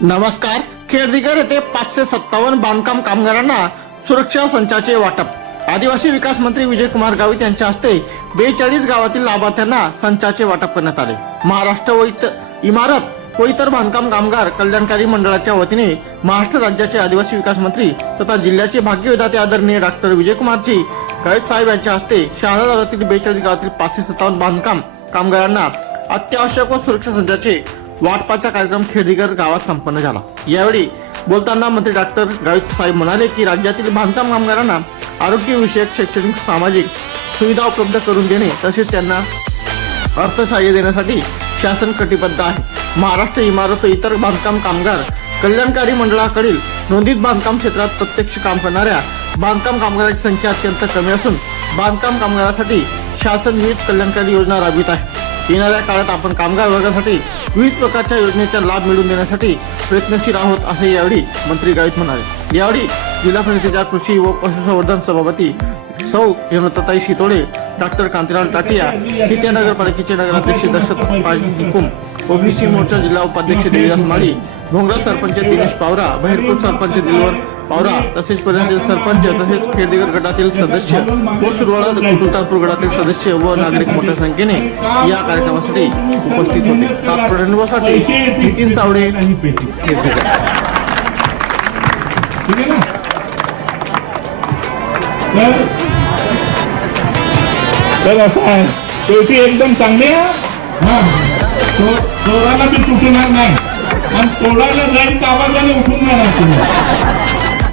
नमस्कार. खेडदिगर येथे 557 बांधकाम कामगारांना सुरक्षा संचाचे वाटप. आदिवासी विकास मंत्री विजयकुमार गावित यांच्या हस्ते 42 गावातील लाभार्थ्यांना संचाचे वाटप करण्यात आले. महाराष्ट्र इमारत व इतर बांधकाम कामगार कल्याणकारी मंडळाच्या वतीने महाराष्ट्र राज्याचे आदिवासी विकास मंत्री तथा जिल्ह्याचे भाग्यविधाते आदरणीय डॉक्टर विजयकुमारजी गावित साहेब यांच्या हस्ते शहादा तालुक्यातील 42 गावातील 557 बांधकाम कामगारांना अत्यावश्यक व सुरक्षा संचाचे वाटपाचा कार्यक्रम खेडदिगर गावात संपन्न झाला. यावेळी बोलताना मंत्री डॉक्टर गावित साहेब म्हणाले की राज्यातील बांधकाम कामगारांना आरोग्य विषयक, शैक्षणिक, सामाजिक सुविधा उपलब्ध करून देणे तसेच त्यांना अर्थसहाय्य देण्यासाठी शासन कटिबद्ध आहे. महाराष्ट्र इमारत व इतर बांधकाम कामगार कल्याणकारी मंडळाकडील नोंदीत बांधकाम क्षेत्रात प्रत्यक्ष काम करणाऱ्या बांधकाम कामगारांची संख्या अत्यंत कमी असून बांधकाम कामगारांसाठी शासन विविध कल्याणकारी योजना राबवित आहे. येणाऱ्या काळात आपण कामगार वर्गासाठी विविध प्रकारच्या योजनेचा लाभ मिळवून देण्यासाठी प्रयत्नशील आहोत असे यावेळी मंत्री गावित म्हणाले. यावेळी जिल्हा परिषदेच्या कृषी व पशुसंवर्धन सभापती सौ हेमलताताई शितोडे, डॉक्टर कांतीलाल टाटिया, खित्या नगरपालिकेचे नगराध्यक्ष दशरथ निकुम, ओबीसी मोर्चा जिल्हा उपाध्यक्ष देवीदास माळी, भोंगरा सरपंच दिनेश पावरा, बहिरपूर सरपंच दिलवर पावरा तसेच परिणातील सरपंच तसेच खेडदिगर गटातील सदस्य व सुरवाडा सुलतानपूर गटातील सदस्य व नागरिक मोठ्या संख्येने या कार्यक्रमासाठी उपस्थित होते. 7 नितीन चावडे, खेडदिगर. तर असं आहे, पेटी एकदम चांगली आहे. चोराला बी तुटणार नाही आणि तोडायला जाईल तर आवाजाने उठून नाही.